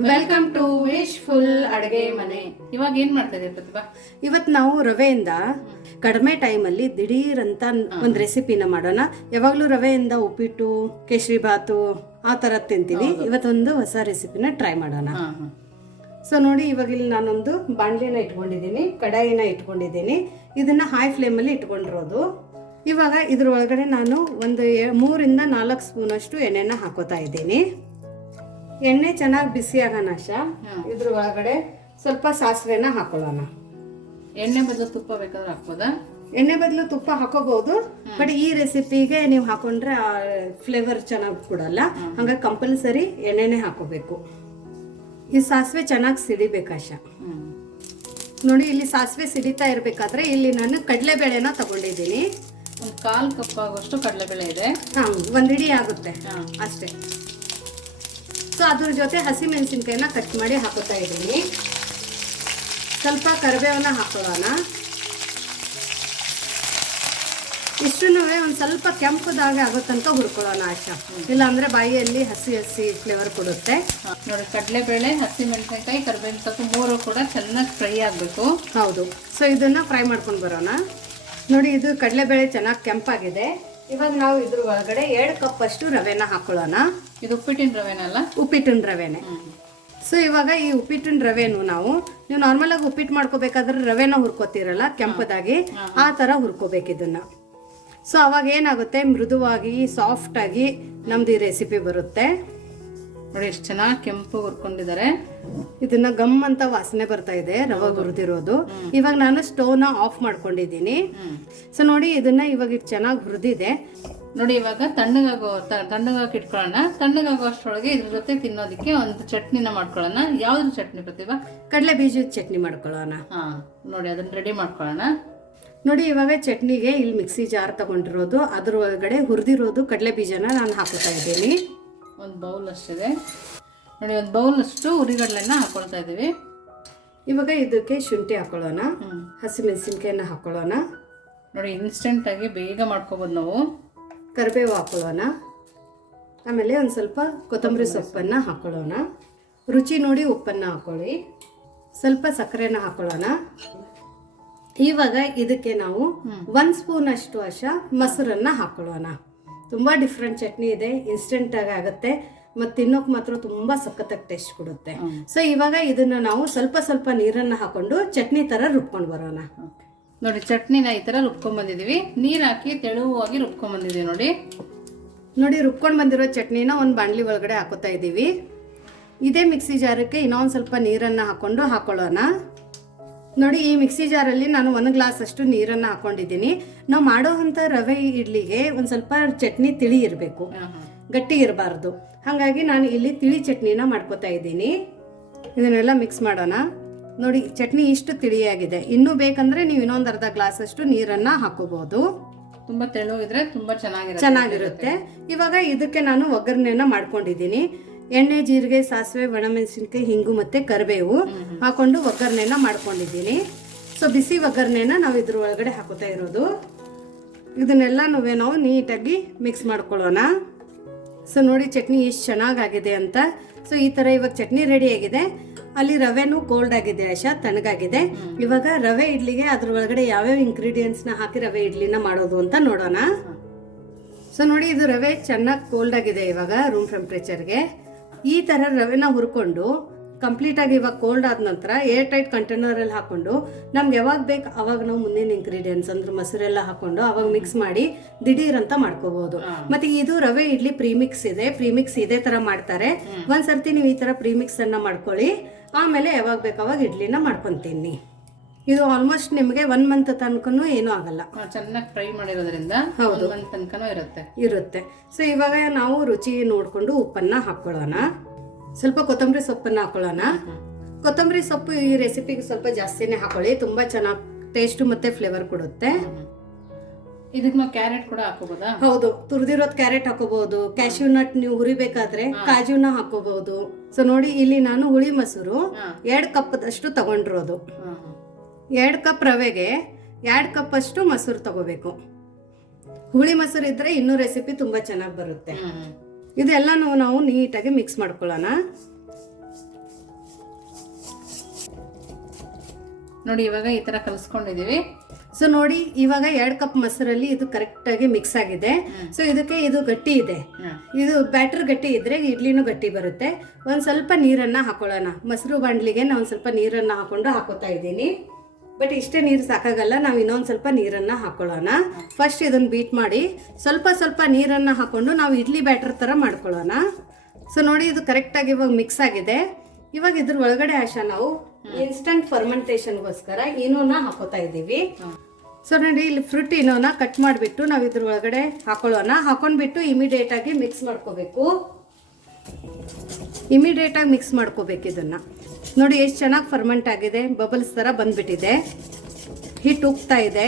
Welcome to wish full ಅಡುಗೆ ಮನೆ. ಇವಾಗ ಏನ್ ಮಾಡ್ತಾ ಇದೀವಿ ಪ್ರತಿಭಾ? ಇವತ್ತು ನಾವು ರವೆಯಿಂದ ಕಡಿಮೆ ಟೈಮಲ್ಲಿ ದಿಢೀರ್ ಅಂತ ಒಂದು ರೆಸಿಪಿನ ಮಾಡೋಣ. ಯಾವಾಗಲೂ ರವೆಯಿಂದ ಉಪ್ಪಿಟ್ಟು ಕೇಸರಿ ಬಾತು ಆ ಥರ ತಿಂತೀವಿ. ಇವತ್ತೊಂದು ಹೊಸ ರೆಸಿಪಿನ ಟ್ರೈ ಮಾಡೋಣ. ಸೊ ನೋಡಿ ಇವಾಗ ಇಲ್ಲಿ ನಾನೊಂದು ಬಾಣಲಿನ ಇಟ್ಕೊಂಡಿದ್ದೀನಿ ಕಡಾಯಿನ ಇಟ್ಕೊಂಡಿದ್ದೀನಿ. ಇದನ್ನ ಹೈ ಫ್ಲೇಮಲ್ಲಿ ಇಟ್ಕೊಂಡಿರೋದು. ಇವಾಗ ಇದ್ರ ಒಳಗಡೆ ನಾನು ಒಂದು ಮೂರಿಂದ ನಾಲ್ಕು ಸ್ಪೂನಷ್ಟು ಎಣ್ಣೆನ ಹಾಕೋತಾ ಇದ್ದೀನಿ. ಎಣ್ಣೆ ಚೆನ್ನಾಗಿ ಬಿಸಿ ಆಗೋಣ ಆಶಾ? ಇದ್ರ ಒಳಗಡೆ ಸ್ವಲ್ಪ ಸಾಸಿವೆನ ಹಾಕೊಳ್ಳೋಣ. ಎಣ್ಣೆ ಬದಲು ತುಪ್ಪ ಬೇಕಾದ್ರೆ ಹಾಕ್ಬೋದಾ? ಎಣ್ಣೆ ಬದಲು ತುಪ್ಪ ಹಾಕೋಬಹುದು ಬಟ್ ಈ ರೆಸಿಪಿಗೆ ನೀವು ಹಾಕೊಂಡ್ರೆ ಫ್ಲೇವರ್ ಚೆನ್ನಾಗಿ ಕೊಡಲ್ಲ. ಹಂಗಾಗಿ ಕಂಪಲ್ಸರಿ ಎಣ್ಣೆನೆ ಹಾಕೋಬೇಕು. ಈ ಸಾಸಿವೆ ಚೆನ್ನಾಗಿ ಸಿಡಿಬೇಕಾಶ ನೋಡಿ ಇಲ್ಲಿ ಸಾಸಿವೆ ಸಿಡಿತಾ ಇರಬೇಕಾದ್ರೆ ಇಲ್ಲಿ ನಾನು ಕಡಲೆಬೇಳೆನ ತಗೊಂಡಿದ್ದೀನಿ. ಒಂದು ಕಾಲು ಕಪ್ ಆಗುವಷ್ಟು ಕಡಲೆಬೇಳೆ ಇದೆ. ಹಾಂ ಒಂದು ಇಡೀ ಆಗುತ್ತೆ. ಅಷ್ಟೇ. ಸೊ ಅದ್ರ ಜೊತೆ ಹಸಿ ಮೆಣಸಿನ್ಕಾಯಿನ ಕಟ್ ಮಾಡಿ ಹಾಕೋತಾ ಇದ್ದೀನಿ. ಸ್ವಲ್ಪ ಕರಿಬೇವನ್ನ ಹಾಕೊಳ್ಳೋಣ. ಇಷ್ಟನ್ನೂ ಒಂದು ಸ್ವಲ್ಪ ಕೆಂಪುದಾಗ ಆಗೋ ತನಕ ಹುರ್ಕೊಳ್ಳೋಣ ಆಶಾ ಇಲ್ಲಾಂದ್ರೆ ಬಾಯಿಯಲ್ಲಿ ಹಸಿ ಹಸಿ ಫ್ಲೇವರ್ ಕೊಡುತ್ತೆ. ನೋಡಿ ಕಡಲೆಬೇಳೆ ಹಸಿ ಮೆಣಸಿನಕಾಯಿ ಕರಿಬೇವಿನ ಸೊಪ್ಪು ಮೂರು ಕೂಡ ಚೆನ್ನಾಗಿ ಫ್ರೈ ಆಗಬೇಕು. ಹೌದು. ಸೊ ಇದನ್ನ ಫ್ರೈ ಮಾಡ್ಕೊಂಡು ಬರೋಣ. ನೋಡಿ ಇದು ಕಡಲೆಬೇಳೆ ಚೆನ್ನಾಗಿ ಕೆಂಪಾಗಿದೆ. ಇವಾಗ ನಾವು ಇದ್ರ ಒಳಗಡೆ ಎರಡು ಕಪ್ ಅಷ್ಟು ರವೆನ ಹಾಕೊಳ್ಳೋಣ. ಇದು ಉಪ್ಪಿಟ್ಟಿನ ರವೆನಲ್ಲ? ಉಪ್ಪಿಟ್ಟಿನ ರವೆನೆ. ಸೊ ಇವಾಗ ಈ ಉಪ್ಪಿಟ್ಟಿನ ರವೆನು ನಾವು ನೀವು ನಾರ್ಮಲ್ ಆಗಿ ಉಪ್ಪಿಟ್ಟು ಮಾಡ್ಕೋಬೇಕಾದ್ರೆ ರವೆನ ಹುರ್ಕೋತೀರಲ್ಲ ಕೆಂಪದಾಗಿ ಆ ಥರ ಹುರ್ಕೋಬೇಕು ಇದನ್ನ. ಸೊ ಅವಾಗ ಏನಾಗುತ್ತೆ? ಮೃದುವಾಗಿ ಸಾಫ್ಟ್ ಆಗಿ ನಮ್ದು ಈ ರೆಸಿಪಿ ಬರುತ್ತೆ. ನೋಡಿ ಎಷ್ಟು ಚೆನ್ನಾಗಿ ಕೆಂಪು ಹುರ್ಕೊಂಡಿದ್ದಾರೆ. ಇದನ್ನ ಗಮ್ ಅಂತ ವಾಸನೆ ಬರ್ತಾ ಇದೆ ರವೆ ಹುರಿದಿರೋದು. ಇವಾಗ ನಾನು ಸ್ಟೋವ್ನ ಆಫ್ ಮಾಡ್ಕೊಂಡಿದ್ದೀನಿ. ಸೊ ನೋಡಿ ಇದನ್ನ ಇವಾಗ ಇದು ಚೆನ್ನಾಗಿ ಹುರಿದಿದೆ. ನೋಡಿ ಇವಾಗ ತಣ್ಣಗಾಗೋ ತಣ್ಣಗಾಗಿ ಇಟ್ಕೊಳ್ಳೋಣ. ತಣ್ಣಗಾಗೋ ಅಷ್ಟರೊಳಗೆ ಇದ್ರ ಜೊತೆ ತಿನ್ನೋದಕ್ಕೆ ಒಂದು ಚಟ್ನಿನ ಮಾಡ್ಕೊಳ್ಳೋಣ. ಯಾವ್ದ್ರ ಚಟ್ನಿ ಪ್ರತಿಭಾ? ಕಡಲೆ ಬೀಜದ ಚಟ್ನಿ ಮಾಡ್ಕೊಳ್ಳೋಣ. ಹಾ ನೋಡಿ ಅದನ್ನ ರೆಡಿ ಮಾಡ್ಕೊಳ್ಳೋಣ. ನೋಡಿ ಇವಾಗ ಚಟ್ನಿಗೆ ಇಲ್ಲಿ ಮಿಕ್ಸಿ ಜಾರ್ ತಗೊಂಡಿರೋದು. ಅದ್ರ ಒಳಗಡೆ ಹುರಿದಿರೋದು ಕಡಲೆ ಬೀಜನ ನಾನು ಹಾಕೋತಾ ಇದ್ದೀನಿ. ಒಂದು ಬೌಲ್ ಅಷ್ಟಿದೆ. ನೋಡಿ ಒಂದು ಬೌಲ್ ಅಷ್ಟು ಉರಿಗಡ್ಲೆನ ಹಾಕೊಳ್ತಾ ಇದೀವಿ ಇವಾಗ ಇದಕ್ಕೆ ಶುಂಠಿ ಹಾಕೊಳ್ಳೋಣ. ಹಸಿ ಹಸಿಮೆಣಸಿನ್ಕಾಯಿನ ಹಾಕೊಳ್ಳೋಣ. ನೋಡಿ ಇನ್ಸ್ಟೆಂಟಾಗಿ ಬೇಗ ಮಾಡ್ಕೋಬೋದು ನಾವು. ಕರಿಬೇವು ಹಾಕೊಳ್ಳೋಣ. ಆಮೇಲೆ ಒಂದು ಸ್ವಲ್ಪ ಕೊತ್ತಂಬರಿ ಸೊಪ್ಪನ್ನು ಹಾಕೊಳ್ಳೋಣ. ರುಚಿ ನೋಡಿ ಉಪ್ಪನ್ನು ಹಾಕೊಳ್ಳಿ. ಸ್ವಲ್ಪ ಸಕ್ಕರೆನ ಹಾಕೊಳ್ಳೋಣ. ಇವಾಗ ಇದಕ್ಕೆ ನಾವು ಒಂದು ಸ್ಪೂನ್ ಅಷ್ಟು ಅಶ ಮೊಸರನ್ನು ಹಾಕೊಳ್ಳೋಣ. ತುಂಬ ಡಿಫ್ರೆಂಟ್ ಚಟ್ನಿ ಇದೆ ಇನ್ಸ್ಟೆಂಟ್ ಆಗಿ ಆಗುತ್ತೆ ಮತ್ತು ತಿನ್ನೋಕೆ ಮಾತ್ರ ತುಂಬ ಸಖತ್ತಾಗಿ ಟೇಸ್ಟ್ ಕೊಡುತ್ತೆ. ಸೊ ಇವಾಗ ಇದನ್ನ ನಾವು ಸ್ವಲ್ಪ ಸ್ವಲ್ಪ ನೀರನ್ನು ಹಾಕೊಂಡು ಚಟ್ನಿ ಥರ ರುಬ್ಕೊಂಡು ಬರೋಣ. ನೋಡಿ ಚಟ್ನಿನ ಈ ಥರ ರುಬ್ಕೊಂಬಂದಿದ್ದೀವಿ ನೀರು ಹಾಕಿ ತೆಳುವಾಗಿ ರುಬ್ಕೊಂಬಂದಿದ್ದೀವಿ ನೋಡಿ. ನೋಡಿ ರುಬ್ಕೊಂಡು ಬಂದಿರೋ ಚಟ್ನಿನ ಒಂದು ಬಾಣಲಿ ಒಳಗಡೆ ಹಾಕೋತಾ ಇದ್ದೀವಿ ಇದೇ ಮಿಕ್ಸಿ ಜಾರಕ್ಕೆ ಇನ್ನೊಂದು ಸ್ವಲ್ಪ ನೀರನ್ನು ಹಾಕೊಂಡು ಹಾಕೊಳ್ಳೋಣ. ನೋಡಿ ಈ ಮಿಕ್ಸಿ ಜಾರಲ್ಲಿ ನಾನು ಒಂದು ಗ್ಲಾಸ್ ಅಷ್ಟು ನೀರನ್ನು ಹಾಕೊಂಡಿದ್ದೀನಿ. ನಾವು ಮಾಡೋ ಅಂಥ ರವೆ ಇಡ್ಲಿಗೆ ಒಂದು ಸ್ವಲ್ಪ ಚಟ್ನಿ ತಿಳಿ ಇರಬೇಕು. ಗಟ್ಟಿ ಇರಬಾರ್ದು. ಹಾಗಾಗಿ ನಾನು ಇಲ್ಲಿ ತಿಳಿ ಚಟ್ನಿನ ಮಾಡ್ಕೋತಾ ಇದ್ದೀನಿ. ಇದನ್ನೆಲ್ಲ ಮಿಕ್ಸ್ ಮಾಡೋಣ. ನೋಡಿ ಚಟ್ನಿ ಇಷ್ಟು ತಿಳಿಯಾಗಿದೆ. ಇನ್ನೂ ಬೇಕಂದ್ರೆ ನೀವು ಇನ್ನೊಂದು ಅರ್ಧ ಗ್ಲಾಸ್ ಅಷ್ಟು ನೀರನ್ನು ಹಾಕೋಬಹುದು ತುಂಬಾ ತೆಳು ಇದ್ರೆ ತುಂಬಾ ಚೆನ್ನಾಗಿರುತ್ತೆ ಚೆನ್ನಾಗಿರುತ್ತೆ. ಇವಾಗ ಇದಕ್ಕೆ ನಾನು ಒಗ್ಗರಣೆನ ಮಾಡ್ಕೊಂಡಿದ್ದೀನಿ. ಎಣ್ಣೆ, ಜೀರಿಗೆ, ಸಾಸಿವೆ ಒಣಮೆಣಸಿನ್ಕಾಯಿ ಹಿಂಗು ಮತ್ತೆ ಕರಿಬೇವು ಹಾಕೊಂಡು ಒಗ್ಗರಣೆನ ಮಾಡ್ಕೊಂಡಿದ್ದೀನಿ. ಸೊ ಬಿಸಿ ಒಗ್ಗರಣೆನ ನಾವು ಇದ್ರ ಒಳಗಡೆ ಹಾಕೋತಾ ಇರೋದು. ಇದನ್ನೆಲ್ಲನೂ ನಾವು ನೀಟಾಗಿ ಮಿಕ್ಸ್ ಮಾಡ್ಕೊಳ್ಳೋಣ. ಸೊ ನೋಡಿ ಚಟ್ನಿ ಎಷ್ಟು ಚೆನ್ನಾಗಾಗಿದೆ ಅಂತ. ಸೊ ಈ ಥರ ಇವಾಗ ಚಟ್ನಿ ರೆಡಿ ಆಗಿದೆ. ಅಲ್ಲಿ ರವೆನೂ ಕೋಲ್ಡ್ ಆಗಿದೆ, ಆಶಾ, ತಣ್ಣಗಾಗಿದೆ. ಇವಾಗ ರವೆ ಇಡ್ಲಿಗೆ ಅದ್ರ ಒಳಗಡೆ ಯಾವ್ಯಾವ ಇಂಗ್ರೀಡಿಯೆಂಟ್ಸ್ನ ಹಾಕಿ ರವೆ ಇಡ್ಲಿನ ಮಾಡೋದು ಅಂತ ನೋಡೋಣ. ಸೊ ನೋಡಿ ಇದು ರವೆ ಚೆನ್ನಾಗಿ ಕೋಲ್ಡ್ ಆಗಿದೆ ಇವಾಗ ರೂಮ್ ಟೆಂಪ್ರೇಚರ್ಗೆ ಈ ಥರ ರವೆನ ಹುರ್ಕೊಂಡು ಕಂಪ್ಲೀಟ್ ಆಗಿ ಇವಾಗ ಕೋಲ್ಡ್ ಆದ ನಂತರ ಏರ್ ಟೈಟ್ ಕಂಟೈನರಲ್ಲಿ ಹಾಕೊಂಡು ನಮ್ಗೆ ಯಾವಾಗ ಬೇಕು ಅವಾಗ ನಾವು ಮುಂದಿನ ಇಂಗ್ರೀಡಿಯೆಂಟ್ಸ್ ಅಂದ್ರೆ ಮೊಸರೆಲ್ಲ ಹಾಕೊಂಡು ಅವಾಗ ಮಿಕ್ಸ್ ಮಾಡಿ ದಿಢೀರ್ ಅಂತ ಮಾಡ್ಕೋಬಹುದು ಮತ್ತೆ ಇದು ರವೆ ಇಡ್ಲಿ ಪ್ರೀಮಿಕ್ಸ್ ಇದೆ. ಪ್ರೀಮಿಕ್ಸ್ ಇದೇ ತರ ಮಾಡ್ತಾರೆ. ಒಂದ್ಸರ್ತಿ ನೀವು ಈ ತರ ಪ್ರೀಮಿಕ್ಸ್ ಅನ್ನ ಮಾಡ್ಕೊಳ್ಳಿ. ಆಮೇಲೆ ಯಾವಾಗ ಬೇಕು ಅವಾಗ ಇಡ್ಲಿನ ಮಾಡ್ಕೊಂತೀನಿ ಇದು ಆಲ್ಮೋಸ್ಟ್ ನಿಮಗೆ ಒನ್ ಮಂತ್ ತನಕನೂ ಏನೂ ಆಗಲ್ಲ. ಚೆನ್ನಾಗಿ ಫ್ರೈ ಮಾಡಿರೋದ್ರಿಂದ ಒಂದು ಮಂತ್ ತನಕನೂ ಇರುತ್ತೆ. ಇರುತ್ತೆ. ಸೊ ಇವಾಗ ನಾವು ರುಚಿ ನೋಡಿಕೊಂಡು ಉಪ್ಪನ್ನ ಹಾಕೊಳ್ಳೋಣ. ಸ್ವಲ್ಪ ಕೊತ್ತಂಬರಿ ಸೊಪ್ಪನ್ನ ಹಾಕೊಳ್ಳೋಣ. ಕೊತ್ತಂಬರಿ ಸೊಪ್ಪು ಈ ರೆಸಿಪಿಗೆ ಸ್ವಲ್ಪ ಜಾಸ್ತಿನೇ ಹಾಕೊಳ್ಳಿ. ತುಂಬಾ ಚೆನ್ನಾಗಿ ಟೇಸ್ಟ್ ಮತ್ತೆ ಫ್ಲೇವರ್ ಕೊಡುತ್ತೆ. ಇದಕ್ಕೆ ನಾವು ಕ್ಯಾರೆಟ್ ಕೂಡ ಹಾಕೋಬಹುದಾ ಹೌದು. ತುರಿದಿರೋದು ಕ್ಯಾರೆಟ್ ಹಾಕೋಬಹುದು. ಕ್ಯಾಶ್ಯೂ ನಟ್ ನೀವು ಹುರಿಬೇಕಾದ್ರೆ ಕಾಜುನ ಹಾಕೋಬಹುದು. ಸೊ ನೋಡಿ ಇಲ್ಲಿ ನಾನು ಹುಳಿ ಮೊಸರು ಎರಡು ಕಪ್ ಅಷ್ಟು ತಗೊಂಡಿರೋದು ಎರಡು ಕಪ್ ರವೆಗೆ ಎರಡು ಕಪ್ಪಷ್ಟು ಮೊಸರು ತಗೋಬೇಕು. ಹುಳಿ ಮೊಸರು ಇದ್ದರೆ ಇನ್ನೂ ರೆಸಿಪಿ ತುಂಬ ಚೆನ್ನಾಗಿ ಬರುತ್ತೆ. ಇದೆಲ್ಲನೂ ನಾವು ನೀಟಾಗಿ ಮಿಕ್ಸ್ ಮಾಡ್ಕೊಳ್ಳೋಣ. ನೋಡಿ ಇವಾಗ ಈ ಥರ ಕಲಿಸ್ಕೊಂಡಿದ್ದೀವಿ. ಸೊ ನೋಡಿ ಇವಾಗ ಎರಡು ಕಪ್ ಮೊಸರಲ್ಲಿ ಇದು ಕರೆಕ್ಟಾಗಿ ಮಿಕ್ಸ್ ಆಗಿದೆ. ಸೊ ಇದಕ್ಕೆ ಇದು ಗಟ್ಟಿ ಇದೆ. ಇದು ಬ್ಯಾಟರ್ ಗಟ್ಟಿ ಇದ್ರೆ ಇಡ್ಲಿನೂ ಗಟ್ಟಿ ಬರುತ್ತೆ. ಒಂದು ಸ್ವಲ್ಪ ನೀರನ್ನು ಹಾಕೊಳ್ಳೋಣ. ಮೊಸರು ಬಾಂಡ್ಲಿಗೆ ನಾನು ಸ್ವಲ್ಪ ನೀರನ್ನು ಹಾಕೊಂಡು ಹಾಕೋತಾ ಇದ್ದೀನಿ. ಬಟ್ ಇಷ್ಟೇ ನೀರು ಸಾಕಾಗಲ್ಲ, ನಾವು ಇನ್ನೊಂದು ಸ್ವಲ್ಪ ನೀರನ್ನ ಹಾಕೊಳ್ಳೋಣ. ಫಸ್ಟ್ ಇದನ್ನು ಬೀಟ್ ಮಾಡಿ, ಸ್ವಲ್ಪ ಸ್ವಲ್ಪ ನೀರನ್ನ ಹಾಕೊಂಡು ನಾವು ಇಡ್ಲಿ ಬ್ಯಾಟರ್ ಥರ ಮಾಡ್ಕೊಳ್ಳೋಣ. ಸೊ ನೋಡಿ ಇದು ಕರೆಕ್ಟಾಗಿ ಇವಾಗ ಮಿಕ್ಸ್ ಆಗಿದೆ. ಇವಾಗ ಇದ್ರ ಒಳಗಡೆ ಆಶಾ ನಾವು ಇನ್ಸ್ಟಂಟ್ ಫರ್ಮೆಂಟೇಷನ್ಗೋಸ್ಕರ ಏನೋನ ಹಾಕೋತಾ ಇದ್ದೀವಿ. ಸೊ ನೋಡಿ ಇಲ್ಲಿ ಫ್ರೂಟ್ ಏನೋನ ಕಟ್ ಮಾಡಿಬಿಟ್ಟು ನಾವು ಇದ್ರ ಒಳಗಡೆ ಹಾಕೊಳ್ಳೋಣ. ಹಾಕೊಂಡ್ಬಿಟ್ಟು ಇಮಿಡಿಯೇಟ್ ಆಗಿ ಮಿಕ್ಸ್ ಮಾಡ್ಕೋಬೇಕು. ಇಮಿಡಿಯೇಟ್ ಆಗಿ ಮಿಕ್ಸ್ ಮಾಡ್ಕೋಬೇಕು ಇದನ್ನ. ನೋಡಿ, ಎಷ್ಟು ಚೆನ್ನಾಗಿ ಫರ್ಮೆಂಟ್ ಆಗಿದೆ. ಬಬಲ್ಸ್ ಥರ ಬಂದ್ಬಿಟ್ಟಿದೆ. ಹಿಟ್ಟು ಉಗ್ತಾ ಇದೆ.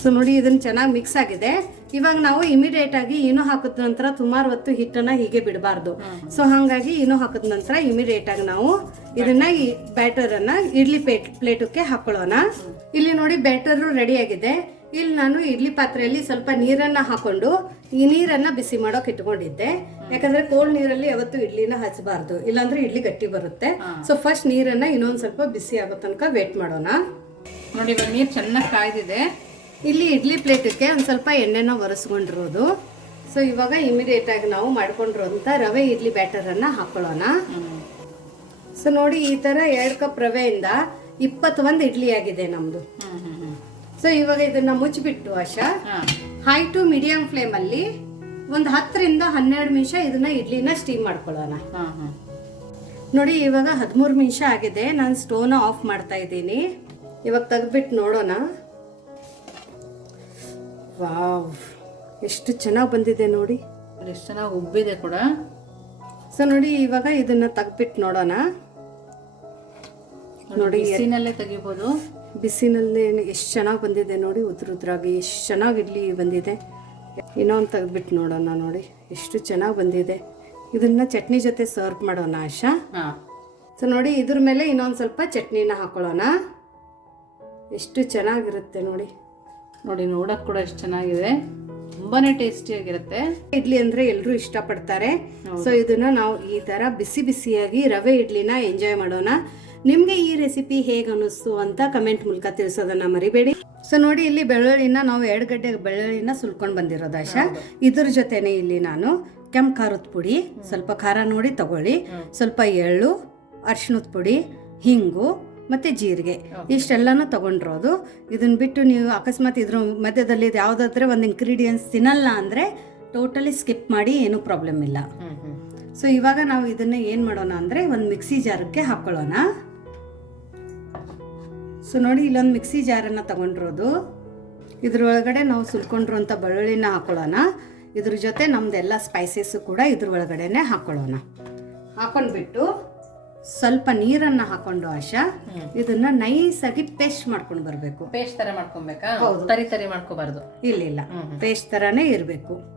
ಸೊ ನೋಡಿ ಇದನ್ನ ಚೆನ್ನಾಗಿ ಮಿಕ್ಸ್ ಆಗಿದೆ. ಇವಾಗ ನಾವು ಇಮಿಡಿಯೇಟ್ ಆಗಿ ಏನೋ ಹಾಕಿದ ನಂತರ ಸುಮಾರು ಹೊತ್ತು ಹಿಟ್ಟನ್ನ ಹೀಗೆ ಬಿಡಬಾರ್ದು. ಸೊ ಹಾಗಾಗಿ ಇನ್ನು ಹಾಕಿದ ನಂತರ ಇಮಿಡಿಯೇಟ್ ಆಗಿ ನಾವು ಇದನ್ನ ಈ ಬ್ಯಾಟರ್ ಅನ್ನ ಇಡ್ಲಿ ಪ್ಲೇಟ್ ಪ್ಲೇಟಕ್ಕೆ ಹಾಕೊಳ್ಳೋಣ. ಇಲ್ಲಿ ನೋಡಿ ಬ್ಯಾಟರ್ ರೆಡಿ ಆಗಿದೆ. ಇಲ್ಲಿ ನಾನು ಇಡ್ಲಿ ಪಾತ್ರೆಯಲ್ಲಿ ಸ್ವಲ್ಪ ನೀರನ್ನ ಹಾಕೊಂಡು ಈ ನೀರನ್ನ ಬಿಸಿ ಮಾಡೋಕೆ ಇಟ್ಕೊಂಡಿದ್ದೆ. ಯಾಕಂದ್ರೆ ಕೋಲ್ಡ್ ನೀರಲ್ಲಿ ಯಾವತ್ತು ಇಡ್ಲಿನ ಹಚ್ಚಬಾರ್ದು ಇಲ್ಲಾಂದ್ರೆ ಇಡ್ಲಿ ಗಟ್ಟಿ ಬರುತ್ತೆ. ಸೊ ಫಸ್ಟ್ ನೀರನ್ನ ಇನ್ನೊಂದು ಸ್ವಲ್ಪ ಬಿಸಿ ಆಗೋ ತನಕ ವೇಟ್ ಮಾಡೋಣ. ನೋಡಿ ಇವಾಗ ನೀರು ಚೆನ್ನಾಗಿ ಕಾಯ್ದಿದೆ. ಇಲ್ಲಿ ಇಡ್ಲಿ ಪ್ಲೇಟಕ್ಕೆ ಒಂದು ಸ್ವಲ್ಪ ಎಣ್ಣೆನ ಒರೆಸ್ಕೊಂಡಿರೋದು. ಸೊ ಇವಾಗ ಇಮಿಡಿಯೇಟ್ ಆಗಿ ನಾವು ಮಾಡ್ಕೊಂಡಿರೋಂಥ ರವೆ ಇಡ್ಲಿ ಬ್ಯಾಟರನ್ನು ಹಾಕೊಳ್ಳೋಣ. ಸೊ ನೋಡಿ ಈ ಥರ ಎರಡು ಕಪ್ ರವೆಯಿಂದ ಇಪ್ಪತ್ತೊಂದು ಇಡ್ಲಿ ಆಗಿದೆ ನಮ್ಮದು ಸೊ ಇವಾಗ ಇದನ್ನ ಮುಚ್ಚಿಬಿಟ್ಟು ಆಶಾ. ಹಾ. ಟು ಮೀಡಿಯಂ ಫ್ಲೇಮ್ ಅಲ್ಲಿ ಒಂದು ಹತ್ತರಿಂದ ಹನ್ನೆರಡು ನಿಮಿಷ ಇದನ್ನ ಇಡ್ಲಿನ ಸ್ಟೀಮ್ ಮಾಡ್ಕೊಳ್ಳೋಣ. ಹಾ ಹಾ. ನೋಡಿ ಇವಾಗ ಹದಿಮೂರು ನಿಮಿಷ ಆಗಿದೆ. ನಾನು ಸ್ಟೋನ್ ಆಫ್ ಮಾಡ್ತಾ ಇದ್ದೀನಿ. ಇವಾಗ ತೆಗ್ದ್ಬಿಟ್ಟು ನೋಡೋಣ. ವಾವ್. ಎಷ್ಟು ಚೆನ್ನಾಗಿ ಬಂದಿದೆ ನೋಡಿ. ಎಷ್ಟು ಚೆನ್ನಾಗಿ ಉಬ್ಬಿದೆ ಕೂಡ. ಸೊ ನೋಡಿ ಇವಾಗ ಇದನ್ನ ತೆಗ್ದ್ಬಿಟ್ಟು ನೋಡೋಣ. ನೋಡಿ ತೆಗಿಬೋದು. ಬಿಸಿನಲ್ಲಿ ಎಷ್ಟು ಚೆನ್ನಾಗಿ ಬಂದಿದೆ ನೋಡಿ ಉದ್ರ ಉದ್ರಾಗಿ ಎಷ್ಟು ಚೆನ್ನಾಗಿ ಇಡ್ಲಿ ಬಂದಿದೆ. ಇನ್ನೊಂದು ತೆಗೆದ್ಬಿಟ್ಟು ನೋಡೋಣ ನೋಡಿ ಎಷ್ಟು ಚೆನ್ನಾಗಿ ಬಂದಿದೆ. ಇದನ್ನ ಚಟ್ನಿ ಜೊತೆ ಸರ್ವ್ ಮಾಡೋಣ ಆಶಾ? ಸೊ ನೋಡಿ ಇದ್ರ ಮೇಲೆ ಇನ್ನೊಂದು ಸ್ವಲ್ಪ ಚಟ್ನಿನ ಹಾಕೊಳ್ಳೋಣ. ಎಷ್ಟು ಚೆನ್ನಾಗಿರುತ್ತೆ ನೋಡಿ. ನೋಡಿ ನೋಡಕ್ ಕೂಡ ಎಷ್ಟು ಚೆನ್ನಾಗಿದೆ. ತುಂಬಾನೇ ಟೇಸ್ಟಿಯಾಗಿರುತ್ತೆ. ಇಡ್ಲಿ ಅಂದ್ರೆ ಎಲ್ಲರೂ ಇಷ್ಟಪಡ್ತಾರೆ. ಸೊ ಇದನ್ನ ನಾವು ಈ ತರ ಬಿಸಿ ಬಿಸಿಯಾಗಿ ರವೆ ಇಡ್ಲಿನ ಎಂಜಾಯ್ ಮಾಡೋಣ. ನಿಮ್ಗೆ ಈ ರೆಸಿಪಿ ಹೇಗೆ ಅನ್ನಿಸ್ತು ಅಂತ ಕಮೆಂಟ್ ಮೂಲಕ ತಿಳಿಸೋದನ್ನ ಮರಿಬೇಡಿ. ಸೊ ನೋಡಿ ಇಲ್ಲಿ ಬೆಳ್ಳುಳ್ಳಿನ ನಾವು ಎರಡು ಗಡ್ಡೆ ಬೆಳ್ಳುಳ್ಳಿನ ಸುಲ್ಕೊಂಡು ಬಂದಿರೋದು ಆಶಾ ಇದ್ರ ಜೊತೆನೆ ಇಲ್ಲಿ ನಾನು ಕೆಂಪು ಖಾರದ ಪುಡಿ ಸ್ವಲ್ಪ ಖಾರ ನೋಡಿ ತಗೊಳ್ಳಿ. ಸ್ವಲ್ಪ ಎಳ್ಳು ಅರ್ಶಿನದ ಪುಡಿ ಹಿಂಗು ಮತ್ತೆ ಜೀರಿಗೆ. ಇಷ್ಟೆಲ್ಲನೂ ತಗೊಂಡಿರೋದು. ಇದನ್ನು ಬಿಟ್ಟು ನೀವು ಅಕಸ್ಮಾತ್ ಇದ್ರ ಮಧ್ಯದಲ್ಲಿ ಯಾವುದಾದ್ರೆ ಒಂದು ಇಂಗ್ರೀಡಿಯೆಂಟ್ಸ್ ತಿನ್ನಲ್ಲ ಅಂದರೆ ಟೋಟಲಿ ಸ್ಕಿಪ್ ಮಾಡಿ ಏನೂ ಪ್ರಾಬ್ಲಮ್ ಇಲ್ಲ. ಸೊ ಇವಾಗ ನಾವು ಇದನ್ನ ಏನು ಮಾಡೋಣ ಅಂದರೆ ಒಂದು ಮಿಕ್ಸಿ ಜಾರಕ್ಕೆ ಹಾಕ್ಕೊಳ್ಳೋಣ ಸೊ ನೋಡಿ ಇಲ್ಲೊಂದು ಮಿಕ್ಸಿ ಜಾರನ್ನು ತಗೊಂಡಿರೋದು. ಇದ್ರೊಳಗಡೆ ನಾವು ಸುಲ್ಕೊಂಡಿರೋಂಥ ಬೆಳ್ಳುಳ್ಳಿನ ಹಾಕೊಳ್ಳೋಣ. ಇದ್ರ ಜೊತೆ ನಮ್ದೆಲ್ಲ ಸ್ಪೈಸಸ್ಸು ಕೂಡ ಇದ್ರ ಒಳಗಡೆ ಹಾಕೊಳ್ಳೋಣ. ಹಾಕೊಂಡ್ಬಿಟ್ಟು ಸ್ವಲ್ಪ ನೀರನ್ನು ಹಾಕೊಂಡು ಆಶಾ ಇದನ್ನ ನೈಸಾಗಿ ಪೇಸ್ಟ್ ಮಾಡ್ಕೊಂಡು ಬರಬೇಕು. ಪೇಸ್ಟ್ ತರ ಮಾಡ್ಕೊಬೇಕಾ? ಹೌದು. ತರಿ ತರಿ ಮಾಡ್ಕೋಬಾರ್ದು. ಇಲ್ಲ ಇಲ್ಲ. ಪೇಸ್ಟ್ ಥರನೇ ಇರಬೇಕು.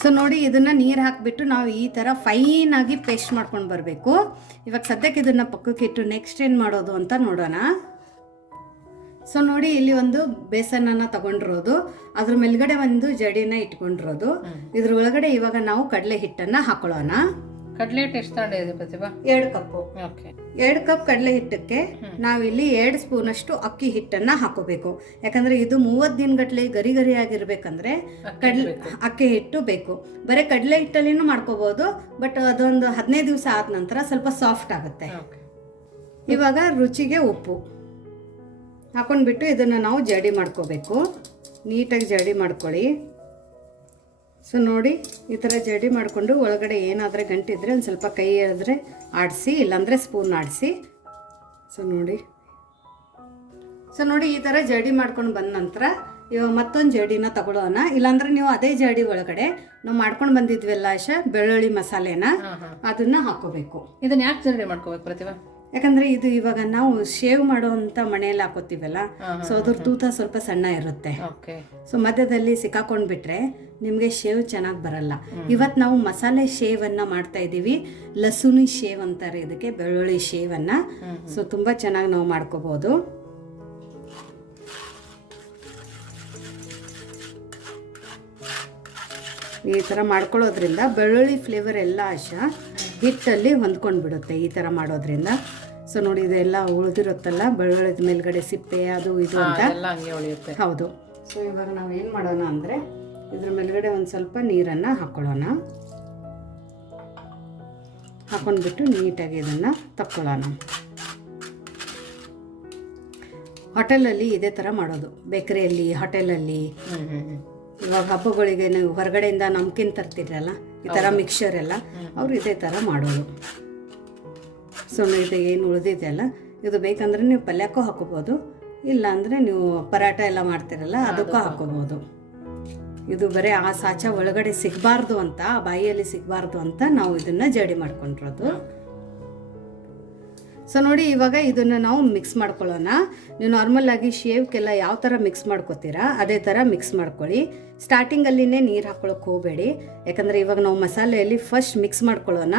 ಸೊ ನೋಡಿ ಇದನ್ನ ನೀರು ಹಾಕಿಬಿಟ್ಟು ನಾವು ಈ ಥರ ಫೈನ್ ಆಗಿ ಪೇಸ್ಟ್ ಮಾಡ್ಕೊಂಡು ಬರಬೇಕು. ಇವಾಗ ಸದ್ಯಕ್ಕೆ ಇದನ್ನ ಪಕ್ಕಕ್ಕೆ ಇಟ್ಟು ನೆಕ್ಸ್ಟ್ ಏನು ಮಾಡೋದು ಅಂತ ನೋಡೋಣ. ಸೊ ನೋಡಿ ಇಲ್ಲಿ ಒಂದು ಬೇಸನನ ತಗೊಂಡಿರೋದು. ಅದ್ರ ಮೇಲ್ಗಡೆ ಒಂದು ಜಡಿನ ಇಟ್ಕೊಂಡಿರೋದು. ಇದ್ರ ಒಳಗಡೆ ಇವಾಗ ನಾವು ಕಡಲೆ ಹಿಟ್ಟನ್ನ ಹಾಕೊಳ್ಳೋಣ. ಕಡ್ಲೆ ಹಿಟ್ಟು ಎಷ್ಟು ತಗೊಂಡಿದೆ ಪ್ರತಿಭಾ. ಎರಡು ಕಪ್ಪು. ಓಕೆ ಎರಡು ಕಪ್ ಕಡಲೆ ಹಿಟ್ಟಕ್ಕೆ ನಾವಿಲ್ಲಿ ಎರಡು ಸ್ಪೂನಷ್ಟು ಅಕ್ಕಿ ಹಿಟ್ಟನ್ನ ಹಾಕೋಬೇಕು. ಯಾಕಂದ್ರೆ ಇದು ಮೂವತ್ತು ದಿನಗಟ್ಲೆ ಗರಿ ಗರಿ ಆಗಿರ್ಬೇಕಂದ್ರೆ ಕಡ್ಲೆ ಅಕ್ಕಿ ಹಿಟ್ಟು ಬೇಕು. ಬರೀ ಕಡಲೆ ಹಿಟ್ಟಲ್ಲಿನೂ ಮಾಡ್ಕೋಬಹುದು ಬಟ್ ಅದೊಂದು ಹದಿನೈದು ದಿವಸ ಆದ ನಂತರ ಸ್ವಲ್ಪ ಸಾಫ್ಟ್ ಆಗುತ್ತೆ. ಇವಾಗ ರುಚಿಗೆ ಉಪ್ಪು. ಹಾಕೊಂಡ್ಬಿಟ್ಟು ಇದನ್ನು ನಾವು ಜಡಿ ಮಾಡ್ಕೋಬೇಕು. ನೀಟಾಗಿ ಜಡಿ ಮಾಡ್ಕೊಳ್ಳಿ. ಸೊ ನೋಡಿ ಈ ಥರ ಜಡಿ ಮಾಡಿಕೊಂಡು ಒಳಗಡೆ ಏನಾದರೆ ಗಂಟಿದ್ರೆ ಒಂದು ಸ್ವಲ್ಪ ಕೈ ಎಳೆದ್ರೆ ಆಡಿಸಿ ಇಲ್ಲಾಂದರೆ ಸ್ಪೂನ್ ಆಡಿಸಿ. ಸೊ ನೋಡಿ. ಸೊ ನೋಡಿ ಈ ಥರ ಜಡಿ ಮಾಡ್ಕೊಂಡು ಬಂದ ನಂತರ ಇವಾಗ ಮತ್ತೊಂದು ಜಡಿನ ತಗೊಳ್ಳೋಣ ಇಲ್ಲಾಂದ್ರೆ ನೀವು ಅದೇ ಜಡಿ ಒಳಗಡೆ ನಾವು ಮಾಡ್ಕೊಂಡು ಬಂದಿದ್ವಿ ಎಲ್ಲ ಬೆಳ್ಳುಳ್ಳಿ ಮಸಾಲೆನ ಅದನ್ನ ಹಾಕೋಬೇಕು. ಇದನ್ನ ಯಾಕೆ ಜಡಿ ಮಾಡ್ಕೋಬೇಕು ಪ್ರತಿಭಾ? ಯಾಕಂದ್ರೆ ಇದು ಇವಾಗ ನಾವು ಶೇವ್ ಮಾಡುವಂತ ಮನೆಯಲ್ಲಿ ಹಾಕೋತೀವಲ್ಲ ಸೊ ಅದ್ರ ತೂತ ಸ್ವಲ್ಪ ಸಣ್ಣ ಇರುತ್ತೆ. ಸೊ ಮಧ್ಯದಲ್ಲಿ ಸಿಕ್ಕಾಕೊಂಡ್ಬಿಟ್ರೆ ನಿಮಗೆ ಶೇವ್ ಚೆನ್ನಾಗಿ ಬರಲ್ಲ. ಇವತ್ತು ನಾವು ಮಸಾಲೆ ಶೇವ್ ಅನ್ನ ಮಾಡ್ತಾ ಇದೀವಿ ಲಸುನಿ ಶೇವ್ ಅಂತಾರೆ ಇದಕ್ಕೆ ಬೆಳ್ಳುಳ್ಳಿ ಶೇವ್ ಅನ್ನ. ಸೊ ತುಂಬಾ ಚೆನ್ನಾಗಿ ನಾವು ಮಾಡ್ಕೋಬಹುದು ಈ ಥರ ಮಾಡ್ಕೊಳ್ಳೋದ್ರಿಂದ ಬೆಳ್ಳುಳ್ಳಿ ಫ್ಲೇವರ್ ಎಲ್ಲ ಆಶ ಹಿಟ್ಟಲ್ಲಿ ಹೊಂದ್ಕೊಂಡ್ಬಿಡುತ್ತೆ ಈ ಥರ ಮಾಡೋದ್ರಿಂದ. ಸೊ ನೋಡಿ ಇದೆಲ್ಲ ಉಳಿದಿರುತ್ತಲ್ಲ? ಬೆಳ್ಳುಳ್ಳಿದ ಮೇಲ್ಗಡೆ ಸಿಪ್ಪೆ ಅದು ಇದು ಅಂತ? ಎಲ್ಲ ಹಂಗೆ ಉಳಿಯುತ್ತೆ. ಹೌದು. ಸೊ ಇವಾಗ ನಾವು ಏನು ಮಾಡೋಣ ಅಂದರೆ ಇದ್ರ ಮೇಲ್ಗಡೆ ಒಂದು ಸ್ವಲ್ಪ ನೀರನ್ನು ಹಾಕ್ಕೊಳ್ಳೋಣ ಹಾಕೊಂಡ್ಬಿಟ್ಟು ನೀಟಾಗಿ ಇದನ್ನು ತಕ್ಕೊಳ್ಳೋಣ. ಹೋಟೆಲಲ್ಲಿ ಇದೇ ಥರ ಮಾಡೋದು. ಬೇಕರಿಯಲ್ಲಿ ಹೋಟೆಲಲ್ಲಿ. ಇವಾಗ ಹಬ್ಬಗಳಿಗೆ ನೀವು ಹೊರಗಡೆಯಿಂದ ನಮ್ಕಿನ್ ತರ್ತಿರಲ್ಲ ಈ ಥರ ಮಿಕ್ಸರ್ ಎಲ್ಲ ಅವ್ರು ಇದೇ ಥರ ಮಾಡೋದು. ಸೊ ಇದು ಏನು ಉಳಿದಿದೆಯಲ್ಲ ಇದು ಬೇಕಂದ್ರೆ ನೀವು ಪಲ್ಯಕ್ಕೂ ಹಾಕೋಬೋದು ಇಲ್ಲ ಅಂದರೆ ನೀವು ಪರಾಟ ಎಲ್ಲ ಮಾಡ್ತೀರಲ್ಲ ಅದಕ್ಕೂ ಹಾಕೋಬೋದು ಇದು ಬರೀ ಆ ಸಾಚ ಒಳಗಡೆ ಸಿಗಬಾರ್ದು ಅಂತ ಆ ಬಾಯಿಯಲ್ಲಿ ಸಿಗಬಾರ್ದು ಅಂತ ನಾವು ಇದನ್ನು ಜಡಿ ಮಾಡ್ಕೊಂಡಿರೋದು. ಸೊ ನೋಡಿ ಇವಾಗ ಇದನ್ನು ನಾವು ಮಿಕ್ಸ್ ಮಾಡ್ಕೊಳ್ಳೋಣ. ನೀವು ನಾರ್ಮಲ್ ಆಗಿ ಶೇವ್ಗೆಲ್ಲ ಯಾವ ಥರ ಮಿಕ್ಸ್ ಮಾಡ್ಕೋತೀರಾ ಅದೇ ಥರ ಮಿಕ್ಸ್ ಮಾಡ್ಕೊಳ್ಳಿ. ಸ್ಟಾರ್ಟಿಂಗಲ್ಲಿನೇ ನೀರು ಹಾಕ್ಕೊಳಕ್ಕೆ ಹೋಗಬೇಡಿ. ಯಾಕಂದರೆ ಇವಾಗ ನಾವು ಮಸಾಲೆಯಲ್ಲಿ ಫಸ್ಟ್ ಮಿಕ್ಸ್ ಮಾಡ್ಕೊಳ್ಳೋಣ.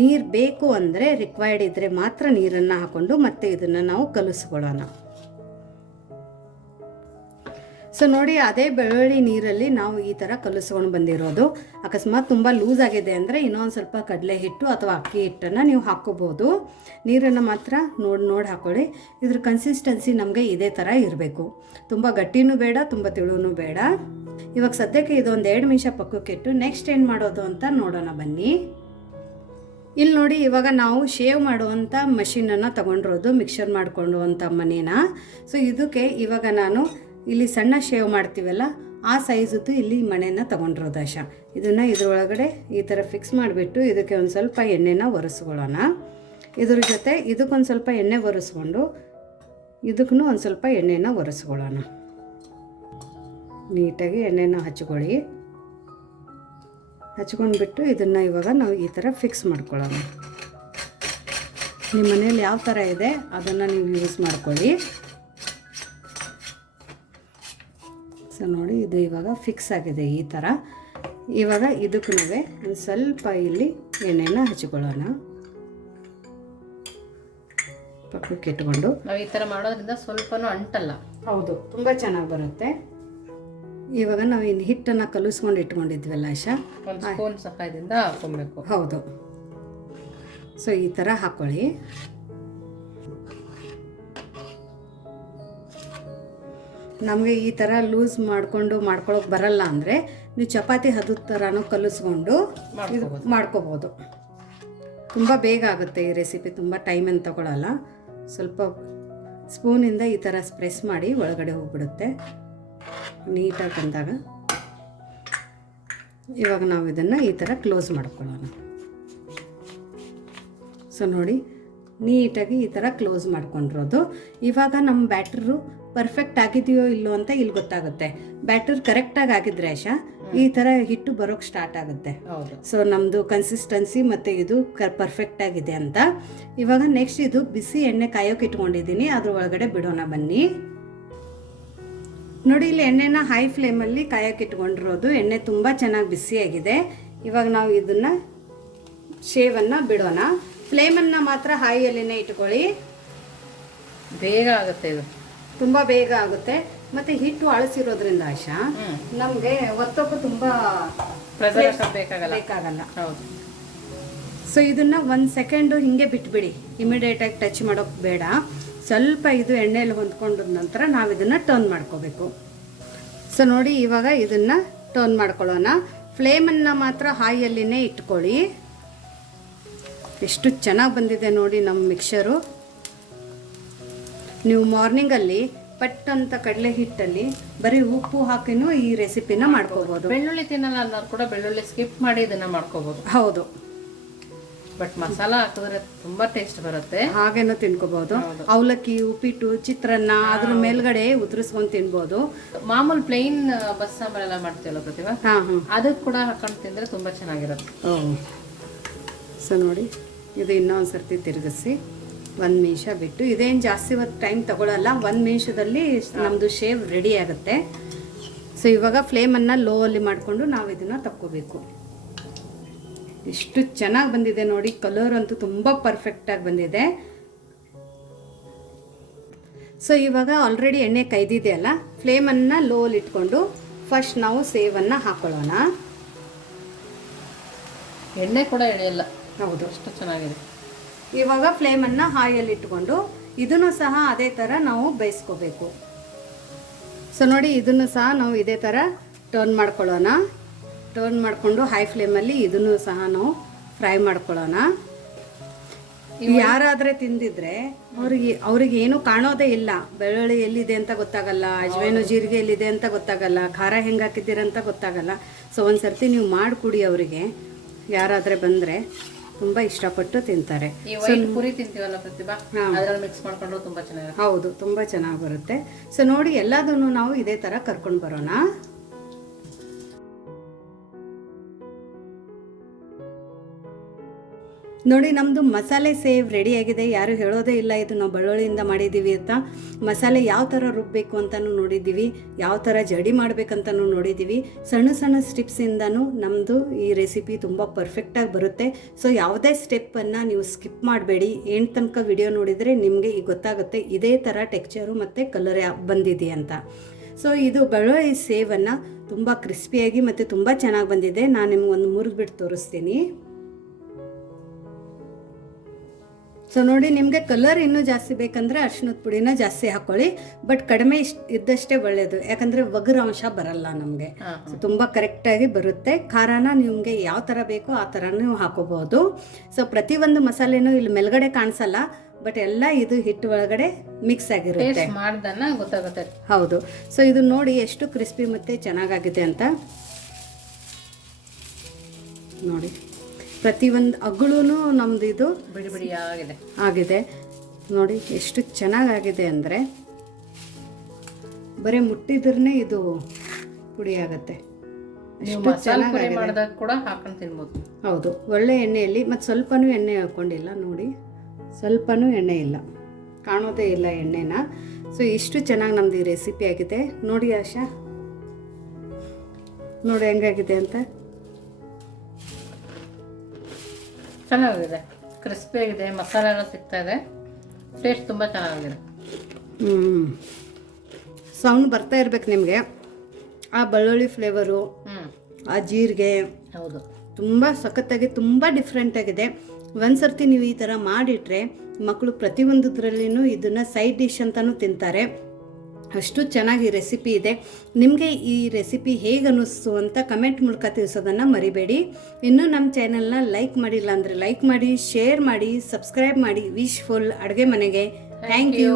ನೀರು ಬೇಕು ಅಂದರೆ ರಿಕ್ವೈರ್ಡ್ ಇದ್ದರೆ ಮಾತ್ರ ನೀರನ್ನು ಹಾಕ್ಕೊಂಡು ಮತ್ತೆ ಇದನ್ನು ನಾವು ಕಲಿಸ್ಕೊಳ್ಳೋಣ. ಸೊ ನೋಡಿ ಅದೇ ಬೆಳ್ಳುಳ್ಳಿ ನೀರಲ್ಲಿ ನಾವು ಈ ಥರ ಕಲಿಸ್ಕೊಂಡು ಬಂದಿರೋದು. ಅಕಸ್ಮಾತ್ ತುಂಬ ಲೂಸ್ ಆಗಿದೆ ಅಂದರೆ ಇನ್ನೊಂದು ಸ್ವಲ್ಪ ಕಡಲೆ ಹಿಟ್ಟು ಅಥವಾ ಅಕ್ಕಿ ಹಿಟ್ಟನ್ನು ನೀವು ಹಾಕ್ಕೋಬೋದು ನೀರನ್ನು ಮಾತ್ರ ನೋಡಿ ನೋಡಿ ಹಾಕ್ಕೊಳ್ಳಿ ಇದ್ರ ಕನ್ಸಿಸ್ಟೆನ್ಸಿ ನಮಗೆ ಇದೇ ಥರ ಇರಬೇಕು. ತುಂಬ ಗಟ್ಟಿನೂ ಬೇಡ, ತುಂಬ ತಿಳುನೂ ಬೇಡ. ಇವಾಗ ಸದ್ಯಕ್ಕೆ ಇದೊಂದು ಎರಡು ನಿಮಿಷ ಪಕ್ಕಕ್ಕೆ ಇಟ್ಟು ನೆಕ್ಸ್ಟ್ ಏನು ಮಾಡೋದು ಅಂತ ನೋಡೋಣ ಬನ್ನಿ. ಇಲ್ಲಿ ನೋಡಿ, ಇವಾಗ ನಾವು ಶೇವ್ ಮಾಡುವಂಥ ಮಷೀನನ್ನು ತಗೊಂಡಿರೋದು ಮಿಕ್ಸರ್ ಮಾಡಿಕೊಳ್ಳುವಂಥ ಮನೇನ. ಸೊ ಇದಕ್ಕೆ ಇವಾಗ ನಾನು ಇಲ್ಲಿ ಸಣ್ಣ ಶೇವ್ ಮಾಡ್ತೀವಲ್ಲ, ಆ ಸೈಜದ್ದು ಇಲ್ಲಿ ಮಣೆನ ತೊಗೊಂಡಿರೋದು ಆಶ. ಇದನ್ನು ಇದರೊಳಗಡೆ ಈ ಥರ ಫಿಕ್ಸ್ ಮಾಡಿಬಿಟ್ಟು ಇದಕ್ಕೆ ಒಂದು ಸ್ವಲ್ಪ ಎಣ್ಣೆನ ಒರೆಸ್ಕೊಳ್ಳೋಣ. ಇದ್ರ ಜೊತೆ ಇದಕ್ಕೊಂದು ಸ್ವಲ್ಪ ಎಣ್ಣೆ ಒರೆಸ್ಕೊಂಡು ಇದಕ್ಕೂ ಒಂದು ಸ್ವಲ್ಪ ಎಣ್ಣೆನ ಒರೆಸ್ಕೊಳ್ಳೋಣ. ನೀಟಾಗಿ ಎಣ್ಣೆನ ಹಚ್ಕೊಳ್ಳಿ. ಹಚ್ಕೊಂಡ್ಬಿಟ್ಟು ಇದನ್ನು ಇವಾಗ ನಾವು ಈ ಥರ ಫಿಕ್ಸ್ ಮಾಡ್ಕೊಳ್ಳೋಣ. ನಿಮ್ಮ ಮನೇಲಿ ಯಾವ ಥರ ಇದೆ ಅದನ್ನು ನೀವು ಯೂಸ್ ಮಾಡ್ಕೊಳ್ಳಿ. ಸೊ ನೋಡಿ ಇದು ಇವಾಗ ಫಿಕ್ಸ್ ಆಗಿದೆ ಈ ಥರ. ಇವಾಗ ಇದಕ್ಕೂ ಒಂದು ಸ್ವಲ್ಪ ಇಲ್ಲಿ ಎಣ್ಣೆನ ಹಚ್ಕೊಳ್ಳೋಣ. ಪಕ್ಕಕ್ಕೆ ಇಟ್ಕೊಂಡು. ನಾವು ಈ ಥರ ಮಾಡೋದ್ರಿಂದ ಸ್ವಲ್ಪನೂ ಅಂಟಲ್ಲ. ಹೌದು ತುಂಬ ಚೆನ್ನಾಗಿ ಬರುತ್ತೆ. ಇವಾಗ ನಾವು ಇನ್ನು ಹಿಟ್ಟನ್ನು ಕಲಿಸ್ಕೊಂಡು ಇಟ್ಕೊಂಡಿದ್ವಲ್ಲ ಆಶಾ ಒಂದು ಸ್ಪೂನ್ ಸಹಾಯದಿಂದ ಹಾಕೊಬೇಕು ಹೌದು. ಸೊ ಈ ಥರ ಹಾಕ್ಕೊಳ್ಳಿ ನಮಗೆ ಈ ಥರ ಲೂಸ್ ಮಾಡಿಕೊಂಡು ಮಾಡ್ಕೊಳಕ್ಕೆ ಬರಲ್ಲ ಅಂದರೆ ನೀವು ಚಪಾತಿ ಹದದ ಥರನೂ ಕಲಿಸ್ಕೊಂಡು ಇದು ಮಾಡ್ಕೋಬೋದು. ತುಂಬ ಬೇಗ ಆಗುತ್ತೆ ಈ ರೆಸಿಪಿ ತುಂಬ ಟೈಮ್ ಏನು ತಗೊಳ್ಳಲ್ಲ ಸ್ವಲ್ಪ ಸ್ಪೂನಿಂದ ಈ ಥರ ಸ್ಪ್ರೆಸ್ ಮಾಡಿ ಒಳಗಡೆ ಹೋಗ್ಬಿಡುತ್ತೆ. ನೀಟಾಗಿ ಬಂದಾಗ ಇವಾಗ ನಾವು ಇದನ್ನು ಈ ಥರ ಕ್ಲೋಸ್ ಮಾಡ್ಕೊಳ್ಳೋಣ. ಸೊ ನೋಡಿ ನೀಟಾಗಿ ಈ ಥರ ಕ್ಲೋಸ್ ಮಾಡ್ಕೊಂಡಿರೋದು. ಇವಾಗ ನಮ್ಮ ಬ್ಯಾಟ್ರು ಪರ್ಫೆಕ್ಟ್ ಆಗಿದೆಯೋ ಇಲ್ಲೋ ಅಂತ ಇಲ್ಲಿ ಗೊತ್ತಾಗುತ್ತೆ. ಬ್ಯಾಟರ್ ಕರೆಕ್ಟಾಗಿ ಆಗಿದ್ರೆ ಆಶಾ ಈ ಥರ ಹಿಟ್ಟು ಬರೋಕ್ಕೆ ಸ್ಟಾರ್ಟ್ ಆಗುತ್ತೆ. ಸೊ ನಮ್ಮದು ಕನ್ಸಿಸ್ಟೆನ್ಸಿ ಮತ್ತು ಇದು ಕ ಪರ್ಫೆಕ್ಟ್ ಆಗಿದೆ ಅಂತ. ಇವಾಗ ನೆಕ್ಸ್ಟ್ ಇದು ಬಿಸಿ ಎಣ್ಣೆ ಕಾಯೋಕೆ ಇಟ್ಕೊಂಡಿದ್ದೀನಿ. ಅದ್ರ ಒಳಗಡೆ ಬಿಡೋಣ ಬನ್ನಿ. ನೋಡಿ ಇಲ್ಲಿ ಎಣ್ಣೆನ ಹೈ ಫ್ಲೇಮಲ್ಲಿ ಕಾಯೋಕೆ ಇಟ್ಕೊಂಡಿರೋದು. ಎಣ್ಣೆ ತುಂಬ ಚೆನ್ನಾಗಿ ಬಿಸಿಯಾಗಿದೆ ಇವಾಗ ನಾವು ಇದನ್ನು ಶೇವನ್ನು ಬಿಡೋಣ. ಫ್ಲೇಮನ್ನು ಮಾತ್ರ ಹೈಯಲ್ಲಿನೇ ಇಟ್ಕೊಳ್ಳಿ. ಬೇಗ ಆಗುತ್ತೆ ಇದು. ತುಂಬ ಬೇಗ ಆಗುತ್ತೆ. ಮತ್ತು ಹಿಟ್ಟು ಅಳಸಿರೋದ್ರಿಂದ ಆಶಾ ನಮಗೆ ತುಂಬಾ ತುಂಬ ಬೇಕಾಗಲ್ಲ. ಹೌದು. ಸೊ ಇದನ್ನ ಒಂದು ಸೆಕೆಂಡು ಹಿಂಗೆ ಬಿಟ್ಬಿಡಿ. ಇಮಿಡಿಯೇಟಾಗಿ ಟಚ್ ಮಾಡೋಕೆ ಬೇಡ. ಸ್ವಲ್ಪ ಇದು ಎಣ್ಣೆಯಲ್ಲಿ ಹೊಂದ್ಕೊಂಡ ನಂತರ ನಾವು ಇದನ್ನು ಟರ್ನ್ ಮಾಡ್ಕೋಬೇಕು. ಸೊ ನೋಡಿ ಇವಾಗ ಇದನ್ನು ಟರ್ನ್ ಮಾಡ್ಕೊಳ್ಳೋಣ. ಫ್ಲೇಮನ್ನು ಮಾತ್ರ ಹಾಯಲ್ಲಿನೇ ಇಟ್ಕೊಳ್ಳಿ. ಎಷ್ಟು ಚೆನ್ನಾಗಿ ಬಂದಿದೆ ನೋಡಿ ನಮ್ಮ ಮಿಕ್ಸರು ನೀವು ಮಾರ್ನಿಂಗಲ್ಲಿ ಪಟ್ ಅಂತ ಕಡಲೆ ಹಿಟ್ಟಲ್ಲಿ ಬರೀ ಉಪ್ಪು ಹಾಕಿನೂ ಈ ರೆಸಿಪಿನ ಮಾಡ್ಕೋಬೋದು. ಬೆಳ್ಳುಳ್ಳಿ ತಿನ್ನಲ್ಲ ಅನ್ನೋರು ಕೂಡ ಬೆಳ್ಳುಳ್ಳಿ ಸ್ಕಿಪ್ ಮಾಡಿ ಇದನ್ನ ಮಾಡ್ಕೋಬಹುದು ಹೌದು. ಬಟ್ ಮಸಾಲ ಹಾಕಿದ್ರೆ ತುಂಬಾ ಟೇಸ್ಟ್ ಬರುತ್ತೆ. ಹಾಗೇನೂ ತಿನ್ಕೋಬಹುದು ಅವಲಕ್ಕಿ ಉಪ್ಪಿಟ್ಟು ಚಿತ್ರಾನ್ನ ಅದ್ರ ಮೇಲ್ಗಡೆ ಉದುರಿಸ್ಕೊಂಡು ತಿನ್ಬೋದು. ಮಾಮೂಲಿ ಪ್ಲೈನ್ ಬಸ್ ಸಾಂಬಾರೆಲ್ಲ ಮಾಡ್ತೀವಲ್ಲ ಪ್ರತಿಭಾ? ಅದಕ್ಕೆ ಕೂಡ ಹಾಕೊಂಡು ತಿಂದ್ರೆ ತುಂಬಾ ಚೆನ್ನಾಗಿರುತ್ತೆ. ಸೊ ನೋಡಿ ಇದು ಇನ್ನೊಂದು ಸರ್ತಿ ತಿರುಗಿಸಿ ಒಂದು ನಿಮಿಷ ಬಿಟ್ಟು ಇದೇನು ಜಾಸ್ತಿ ಹೊತ್ತು ಟೈಮ್ ತಗೊಳ್ಳಲ್ಲ ಒಂದು ನಿಮಿಷದಲ್ಲಿ ನಮ್ಮದು ಶೇವ್ ರೆಡಿ ಆಗುತ್ತೆ. ಸೊ ಇವಾಗ ಫ್ಲೇಮನ್ನು ಲೋ ಅಲ್ಲಿ ಮಾಡಿಕೊಂಡು ನಾವು ಇದನ್ನು ತಕ್ಕೋಬೇಕು. ಎಷ್ಟು ಚೆನ್ನಾಗಿ ಬಂದಿದೆ ನೋಡಿ. ಕಲರ್ ಅಂತೂ ತುಂಬ ಪರ್ಫೆಕ್ಟಾಗಿ ಬಂದಿದೆ. ಸೊ ಇವಾಗ ಆಲ್ರೆಡಿ ಎಣ್ಣೆ ಕೈದಿದೆಯಲ್ಲ ಫ್ಲೇಮನ್ನು ಲೋಲ್ ಇಟ್ಕೊಂಡು ಫಸ್ಟ್ ನಾವು ಸೇವನ್ನು ಹಾಕೊಳ್ಳೋಣ. ಎಣ್ಣೆ ಕೂಡ ಎಳೆಯಲ್ಲ ಹೌದು. ಅಷ್ಟು ಚೆನ್ನಾಗಿದೆ. ಇವಾಗ ಫ್ಲೇಮನ್ನು ಹಾಯಲ್ಲಿ ಇಟ್ಕೊಂಡು ಇದನ್ನು ಸಹ ಅದೇ ಥರ ನಾವು ಬೇಯಿಸ್ಕೋಬೇಕು. ಸೊ ನೋಡಿ ಇದನ್ನು ಸಹ ನಾವು ಇದೇ ಥರ ಟರ್ನ್ ಮಾಡ್ಕೊಳ್ಳೋಣ. ಟರ್ನ್ ಮಾಡಿಕೊಂಡು ಹೈ ಫ್ಲೇಮಲ್ಲಿ ಇದನ್ನು ಸಹ ನಾವು ಫ್ರೈ ಮಾಡ್ಕೊಳ್ಳೋಣ. ಯಾರಾದರೆ ತಿಂದಿದ್ರೆ ಅವ್ರಿಗೆ ಅವ್ರಿಗೆ ಏನು ಕಾಣೋದೇ ಇಲ್ಲ. ಬೆಳ್ಳುಳ್ಳಿ ಎಲ್ಲಿದೆ ಅಂತ ಗೊತ್ತಾಗಲ್ಲ ಅಜ್ವೇನು ಜೀರಿಗೆ ಎಲ್ಲಿದೆ ಅಂತ ಗೊತ್ತಾಗಲ್ಲ ಖಾರ ಹೆಂಗೆ ಹಾಕಿದ್ದೀರಂತ ಗೊತ್ತಾಗಲ್ಲ. ಸೊ ಒಂದು ಸರ್ತಿ ನೀವು ಮಾಡಿಕೊಡಿ ಅವರಿಗೆ. ಯಾರಾದರೆ ಬಂದರೆ ತುಂಬ ಇಷ್ಟಪಟ್ಟು ತಿಂತಾರೆ. ಪುರಿ ತಿಂತೀವಲ್ಲ ಪ್ರತಿಭಾ? ಮಿಕ್ಸ್ ಮಾಡ್ಕೊಂಡು ತುಂಬಾ ಚೆನ್ನಾಗಿರುತ್ತೆ. ಹೌದು ತುಂಬ ಚೆನ್ನಾಗಿ ಬರುತ್ತೆ. ಸೊ ನೋಡಿ ಎಲ್ಲದನ್ನು ನಾವು ಇದೇ ಥರ ಕರ್ಕೊಂಡು ಬರೋಣ. ನೋಡಿ ನಮ್ಮದು ಮಸಾಲೆ ಸೇವ್ ರೆಡಿಯಾಗಿದೆ ಯಾರು ಹೇಳೋದೇ ಇಲ್ಲ, ಇದು ನಾವು ಬೆಳ್ಳುಳ್ಳಿಯಿಂದ ಮಾಡಿದ್ದೀವಿ ಅಂತ. ಮಸಾಲೆ ಯಾವ ಥರ ರುಬ್ಬಬೇಕು ಅಂತಲೂ ನೋಡಿದ್ದೀವಿ. ಯಾವ ಥರ ಜಡಿ ಮಾಡಬೇಕಂತನೂ ನೋಡಿದ್ದೀವಿ. ಸಣ್ಣ ಸಣ್ಣ ಸ್ಟಿಪ್ಸಿಂದನೂ ನಮ್ಮದು ಈ ರೆಸಿಪಿ ತುಂಬ ಪರ್ಫೆಕ್ಟಾಗಿ ಬರುತ್ತೆ. ಸೊ ಯಾವುದೇ ಸ್ಟೆಪ್ಪನ್ನು ನೀವು ಸ್ಕಿಪ್ ಮಾಡಬೇಡಿ. ಏನು ತನಕ ವಿಡಿಯೋ ನೋಡಿದರೆ ನಿಮಗೆ ಈಗ ಗೊತ್ತಾಗುತ್ತೆ, ಇದೇ ಥರ ಟೆಕ್ಚರು ಮತ್ತು ಕಲರ್ ಬಂದಿದೆ ಅಂತ. ಸೊ ಇದು ಬೆಳ್ಳುಳ್ಳಿ ಸೇವನ್ನು ತುಂಬ ಕ್ರಿಸ್ಪಿಯಾಗಿ ಮತ್ತು ತುಂಬ ಚೆನ್ನಾಗಿ ಬಂದಿದೆ. ನಾನು ನಿಮ್ಗೆ ಒಂದು ಮುರಿದ್ಬಿಟ್ಟು ತೋರಿಸ್ತೀನಿ. ಸೊ ನೋಡಿ ನಿಮಗೆ ಕಲರ್ ಇನ್ನೂ ಜಾಸ್ತಿ ಬೇಕಂದರೆ ಅರ್ಶಿನದ ಪುಡಿನ ಜಾಸ್ತಿ ಹಾಕ್ಕೊಳ್ಳಿ ಬಟ್ ಕಡಿಮೆ ಇಷ್ಟ ಇದ್ದಷ್ಟೇ ಒಳ್ಳೆಯದು ಯಾಕಂದರೆ ಒಗರು ಅಂಶ ಬರಲ್ಲ ನಮಗೆ. ತುಂಬ ಕರೆಕ್ಟಾಗಿ ಬರುತ್ತೆ. ಖಾರನ ನಿಮಗೆ ಯಾವ ಥರ ಬೇಕೋ ಆ ಥರ ನೀವು ಹಾಕೋಬಹುದು. ಸೊ ಪ್ರತಿಯೊಂದು ಮಸಾಲೆನೂ ಇಲ್ಲಿ ಮೇಲ್ಗಡೆ ಕಾಣಿಸಲ್ಲ ಬಟ್ ಎಲ್ಲ ಇದು ಹಿಟ್ಟು ಒಳಗಡೆ ಮಿಕ್ಸ್ ಆಗಿರುತ್ತೆ. ಗೊತ್ತಾಗುತ್ತೆ. ಹೌದು. ಸೊ ಇದು ನೋಡಿ ಎಷ್ಟು ಕ್ರಿಸ್ಪಿ ಮತ್ತು ಚೆನ್ನಾಗಾಗಿದೆ ಅಂತ. ನೋಡಿ. ಪ್ರತಿಯೊಂದು ಅಗಳೂ ನಮ್ದು ಇದು ಬಿಡಿ ಬಿಡಿ ಆಗಿದೆ. ಆಗಿದೆ. ನೋಡಿ ಎಷ್ಟು ಚೆನ್ನಾಗಾಗಿದೆ ಅಂದರೆ ಬರೀ ಮುಟ್ಟಿದ್ರೇ ಇದು ಪುಡಿ ಆಗುತ್ತೆ. ಮಾಡಿದಾಗ ಕೂಡ ಹಾಕೊಂಡು ತಿನ್ಬೋದು. ಹೌದು ಒಳ್ಳೆ ಎಣ್ಣೆಯಲ್ಲಿ ಮತ್ತು ಸ್ವಲ್ಪನೂ ಎಣ್ಣೆ ಹಾಕ್ಕೊಂಡಿಲ್ಲ ನೋಡಿ. ಸ್ವಲ್ಪನೂ ಎಣ್ಣೆ ಇಲ್ಲ ಕಾಣೋದೇ ಇಲ್ಲ ಎಣ್ಣೆನ. ಸೊ ಇಷ್ಟು ಚೆನ್ನಾಗಿ ನಮ್ದು ಈ ರೆಸಿಪಿ ಆಗಿದೆ. ನೋಡಿ ಆಶಾ. ನೋಡಿ ಹೆಂಗಾಗಿದೆ ಅಂತ. ಚೆನ್ನಾಗಿದೆ. ಕ್ರಿಸ್ಪಿ ಆಗಿದೆ ಮಸಾಲೆ ಎಲ್ಲ ಸಿಗ್ತಾ ಇದೆ. ಟೇಸ್ಟ್ ತುಂಬ ಚೆನ್ನಾಗಿದೆ. ಹ್ಞೂ ಸೌಂಡ್ ಬರ್ತಾ ಇರ್ಬೇಕು ನಿಮಗೆ. ಆ ಬೆಳ್ಳುಳ್ಳಿ ಫ್ಲೇವರು ಆ ಜೀರಿಗೆ ಹೌದು. ತುಂಬ ಸಖತ್ತಾಗಿ ತುಂಬ ಡಿಫ್ರೆಂಟಾಗಿದೆ ಒಂದು ಸರ್ತಿ ನೀವು ಈ ಥರ ಮಾಡಿಟ್ರೆ ಮಕ್ಕಳು ಪ್ರತಿಯೊಂದರಲ್ಲಿನೂ ಇದನ್ನು ಸೈಡ್ ಡಿಶ್ ಅಂತಲೂ ತಿಂತಾರೆ. ಅಷ್ಟು ಚೆನ್ನಾಗಿ ರೆಸಿಪಿ ಇದೆ. ನಿಮಗೆ ಈ ರೆಸಿಪಿ ಹೇಗೆ ಅನ್ನಿಸ್ತು ಅಂತ ಕಮೆಂಟ್ ಮೂಲಕ ತಿಳಿಸೋದನ್ನು ಮರಿಬೇಡಿ. ಇನ್ನೂ ನಮ್ಮ ಚಾನೆಲ್ನ ಲೈಕ್ ಮಾಡಿಲ್ಲ ಅಂದರೆ ಲೈಕ್ ಮಾಡಿ ಶೇರ್ ಮಾಡಿ ಸಬ್ಸ್ಕ್ರೈಬ್ ಮಾಡಿ. ವಿಶ್ ಫುಲ್ ಅಡುಗೆ ಮನೆಗೆ. Thank you